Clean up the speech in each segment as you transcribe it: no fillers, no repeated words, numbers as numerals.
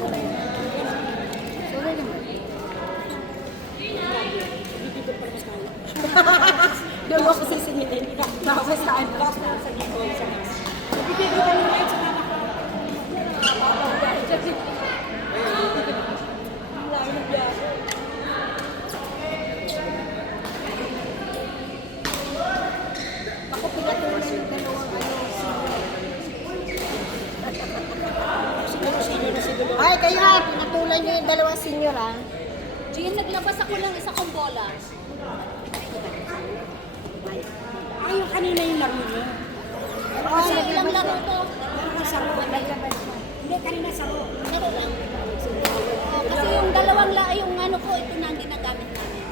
Sorry naman. Doon ako sisingilin. Tapos saan ka? Sa gitol siya. Ibigay ko naman ngayon sa mama ko. Ako pinatuloy yung dalawang Ay, kayo ha, pinatulan niyo yung dalawang senior ha. Jean, naglabas ako ng isa kong bola. Ay, yung kanina yung laro niyo. Oh, ilang laro to? Hindi, kanina saro. Laro lang. Oh, kasi yung dalawang yung ano ko, ito na ang ginagamit namin.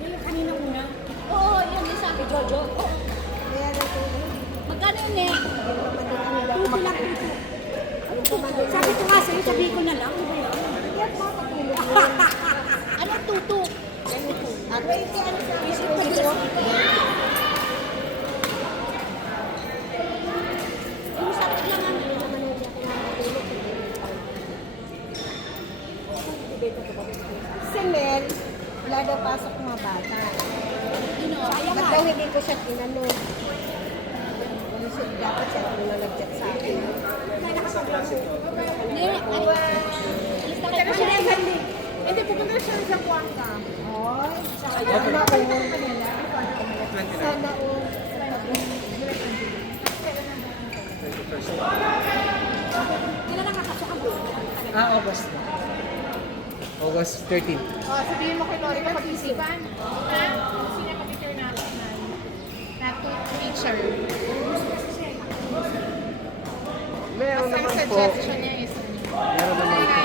Yung kanina una. Oo, yun isa. Kay Jojo. Oo. Magkano yun eh? Tuto lang, tuto. Sabi ko nga sa'yo, sabihin ko na lang. Ano tuto? At wait, ano sa isip ko dito? Yung sa akin lang ano. Si Mel, wala daw pasok mga bata. Sayang Ba't nga. daw hindi ko siya tinanong? Dapat siya kung nag-chat sa akin. Hindi. Alis na kayo. Hindi, pupunta siya sa Cuanca. Oy, sana all. Sana all. Kailan nakakasok ang August. August 13. Sabihin mo kay Lori na pag-isipan. Ha? Sino mag-international? Not to teacher. Meron Basta ang naman po. suggestion niya is Meron naman po.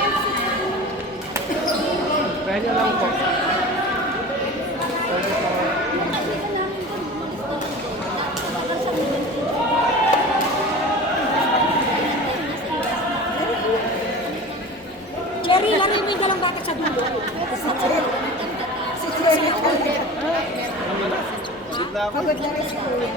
Pwede lang po. Pwede po. Cherry, lari mo yung dalang bata sa dulo. Si Cherry. Si Cherry. Pagod na rin si Kuya.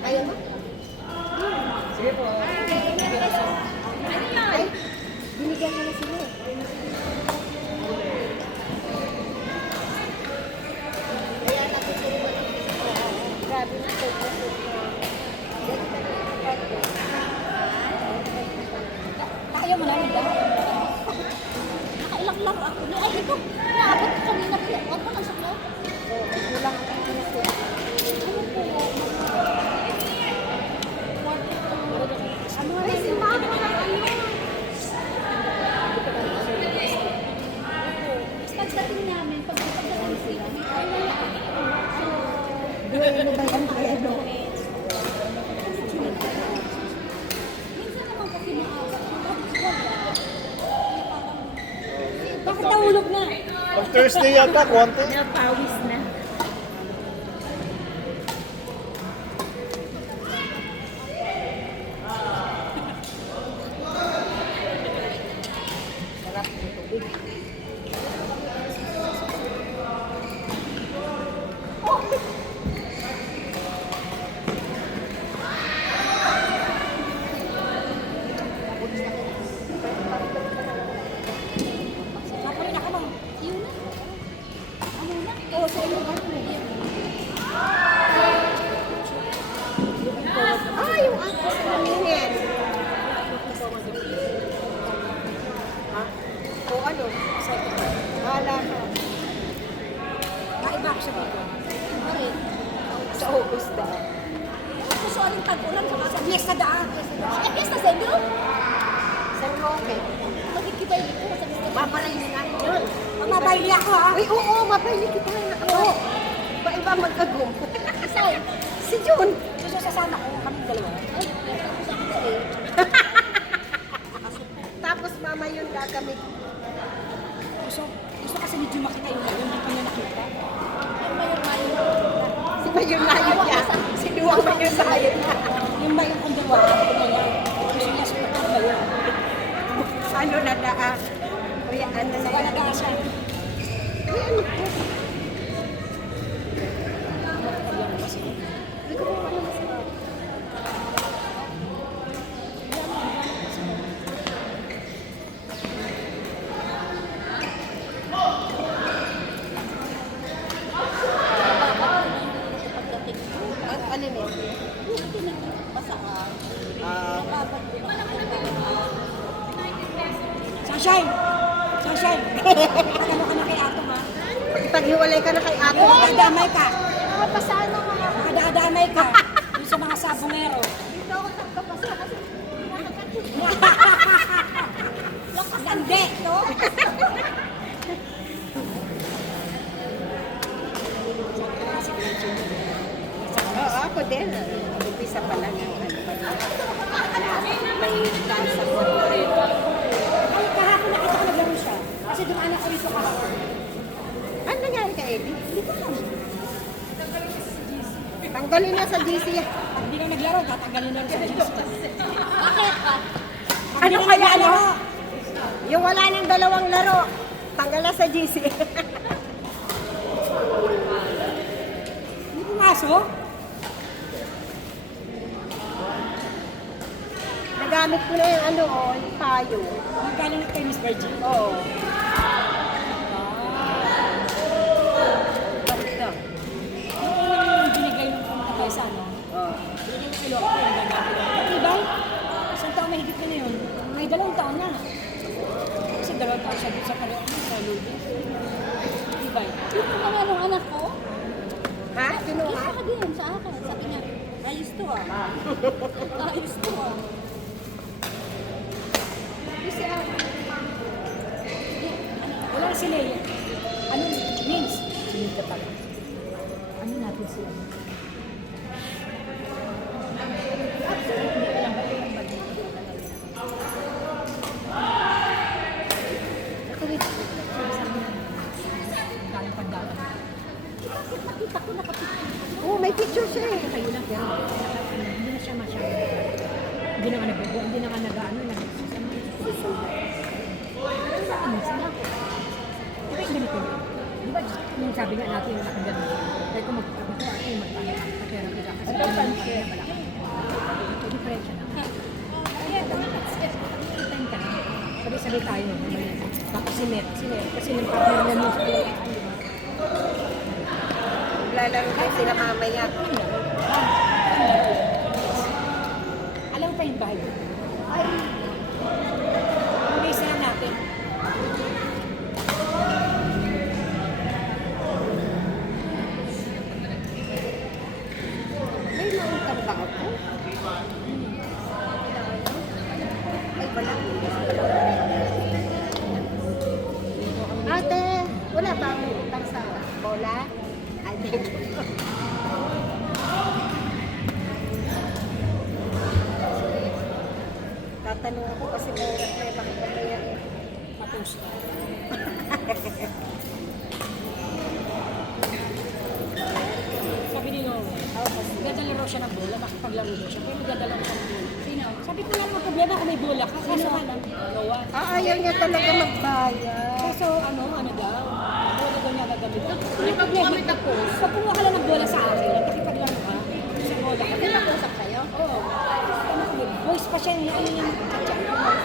Ayaw mo? Sige po. Ay, binigyan mo na sila. Kaya natutulungan ako. Grabe na ito. Kaya mo namin daw. Nakailang lang ako. Ay, ito. Naabot ko kanina. Huwag mo lang sa vlog. Kulang ang pinito. Ano na si Mama? Pagdating namin, pagdating sila, ay wala. Ano ba yan? Ano? Minsan naman kasi maawa. Bakit nahulog na? Pag Thursday yata, konti. Napawis na. Sarap ng tubig. Napunin ako mo. Yun na. Ano na? Oo, sa iyo ba? Ah, yung ako sa lamingin. Ha? O ano? Sa ito. Wala ka. Naiba ko siya dito. Bakit? Sa August daw. Gusto aling tag-ulan sa Sa Fiesta daan. Ay, piyesta sa inyo? Sa Roque. Magkikibay dito sa piyesta. Babalayin na natin yun. Mabayli ako ha. Ay, oo, mabayli kita. Oo. Iba-iba magkagum. Isay. Si June. Susasama ko kami dalawa. Ay, tapos ako na eh. Tapos mama yun gagamit. Gusto kasi medyo makita yung lalo, hindi pa niya nakita. Yung mayo-mayo. Si Mayon layo niya. Si Duwang Mayon layo niya. Yung Mayon kung Duwang, gusto niya sulat ang Mayon. Ano na daan? Kuya, ano na Wala yan? na siya. Hindi ko kung ano masarap. Pagdating ko, Ano yun? yung pinagpasaan. Babad ko na Sunshine! Sunshine! Ano ka na kay Ato, ha? Paghiwalay ka na kay Ato, makadamay ka. Nakapasaan na mga Makadamay ka. Yung sa mga sabongero. dito ako nagkapasa kasi nakakatid. Hindi, no? Oo, ako din. Umpisa pa lang yung ano. May dansa ko. Ay, kahapon nakita ko naglaro siya. Kasi dumaan ako rito kahapon. Ano nangyari kay Eddie? Hindi ko alam. Tanggalin niya sa GC. Pag di ka naglaro, tatanggalin na rin sa GC. Bakit ba? Ano kaya ano? Yung wala ng dalawang laro, tanggal na sa GC. Hindi pumasok? Nagamit ko na yung ano, yung payo. Yung galing kay Miss Virgin? Oo. Ganda. Yung binigay yung pagkakaysa, no? Oo. Binigay yung kilo ako yung gagamit. Diba? Isang taon mahigit na yun. May 2 taon na. Kasi 2 taon siya dito sa karyat sa Lourdes. Diba? Dito ka nga nung anak ko. Ha? Kinuha? Isa ka din sa akin. Sabi niya, ayos to ah. Ayos to ah. Kasi Wala sila yun. Ano? Means? Means ka pala. Ano natin sila? nakita ko nakapicture. Oo, may picture siya eh. Kayo lang pero hindi na siya masyado. Hindi naman nagbubo, hindi naman nag-ano na. Ano sila? Di ba yung ganito? Di ba yung sabi nga natin yung nakagano? Kaya kung magpapito ay magpapito ka pero kita kasi kung naman kami na malaki. So, diferensya na. Time ka na. Sabi-sabi tayo. Tapos si Net. Kasi nang partner na mo sa Lalaro din sila mamaya. alam pa yung bahay. Ay, mag-isa lang natin. May mautang ba ako? Ay, wala. Ate, wala ba ang utang sa bola? Ay, thank you. Tatanong ako kasi may bakit ba kaya Matos. Sabi ni Noah, dadala raw siya ng bola, makipaglaro daw siya, pero dadala raw siya ng bola. Sino? Sabi ko lang, problema kung may bola ka, kaso nga lang, Noah. ayaw niya talaga magbayad. Kaso ano daw, bola daw niya gagamitin. May problema ko, pag kumuha ka lang ng bola sa akin, nakipaglaro ka, sa bola ka. Nag-usap kayo? Oo. Voice pa siya niya, ayun yung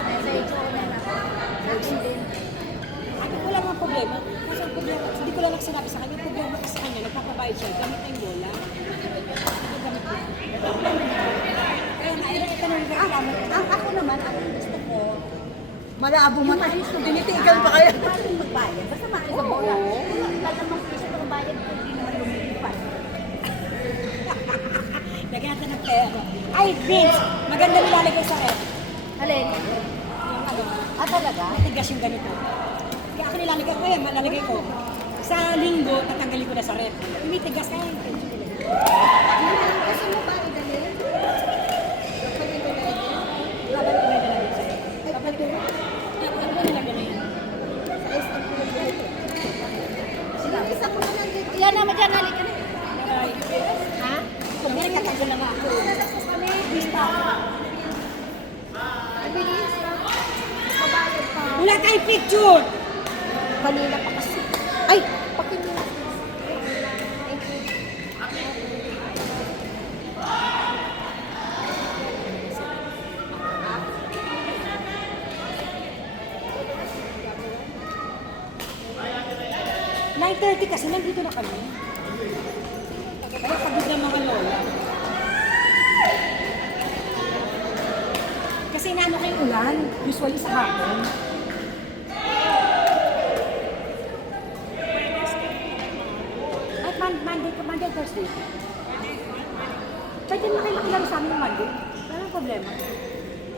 Message ko na na. Action din. Ano ko lang ang problema. Kasi ang problema, hindi ko lang sinabi sa kanya, yung problema kasi sa kanya, nagpapabayad siya, gamit na yung bola. Hindi gamit na. Kaya naitanong ko reklamo. Ako naman, ang gusto ko, Malabo man. maayos na Tinitigan pa kaya? Maayos magbayad. Basta maayos ang bola. Wala namang piso ng bayad kung hindi naman lumilipan. Lagyan natin ng pera. Ay, Vince! Maganda nilalagay sa rep. Alin? Yung ano, Talaga? matigas yung ganito. Kaya ako nilalagay ko yan, malalagay ko. Sa linggo, tatanggalin ko na sa rep. Umitigas na yun. Gusto mo ba idalhin? Dapat ko na nilagay sa rep. Dapat ko nilagay na yan. Isa ko na lang dito. Ilan naman dyan, halika na. Bye. Ha? Kumiri ka tagal na nga ako. Bista. Mabilis. Mabayad pa. Wala tayong picture! Kanina pa kasi. Ay! Pakinig. Thank you. 9:30 kasi nandito na kami. Kaya pagod ng mga lola. Kasi inaano kayong ulan, usually sa hapon. Ay, Monday, Thursday. Pwede na kayo makilala sa amin ng Monday. Walang problema.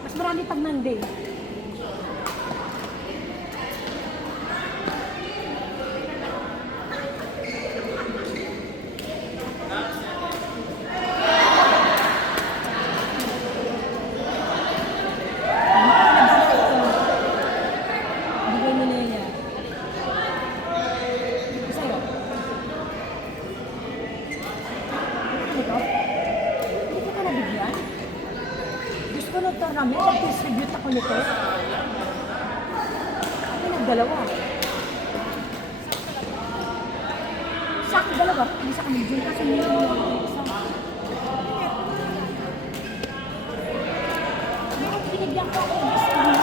Mas marami pag Monday. Bigay mo na yan. Sa'yo. Ito? Hindi ko ka nabigyan? Gusto ko nag-tournament, mag-distribute ako nito. Ako nagdalawa. Sa akin dalawa, hindi sa akin dyan kasi hindi mo lang isa. Bakit binigyan ko ako? Gusto mo?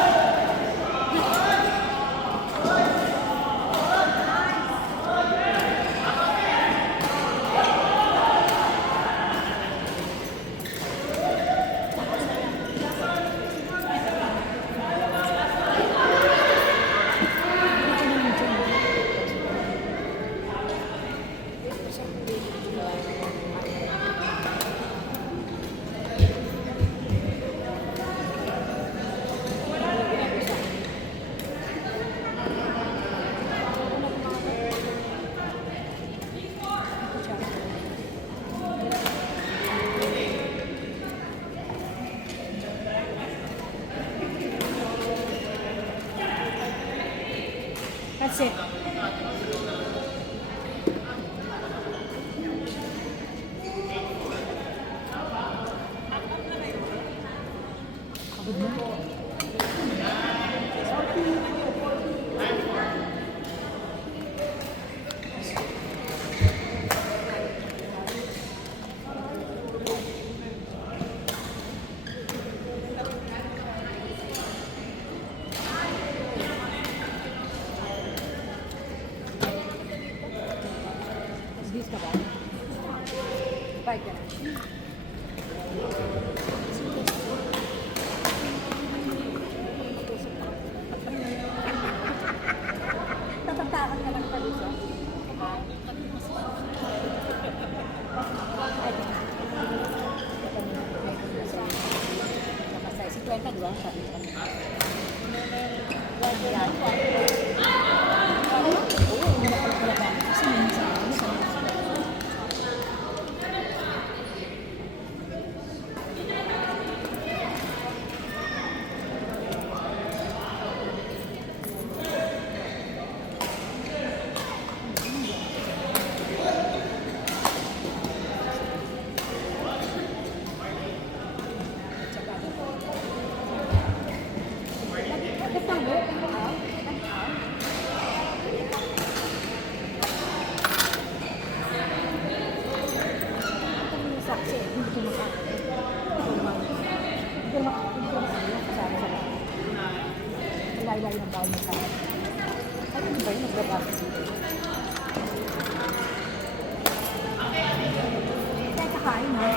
That's it. Pagod na. Bis ka ba? Bye ka na. Tatatakan ka lang pa dito. Si Kwenta, di ba? Sabi ko. Oo, hindi na pala pala ba? Kasi minsan, saksi, hindi ko ilay-ilay ng bawal mo sa akin. Ano ba yun? Nagbabasa dito. Kaya kakain ha?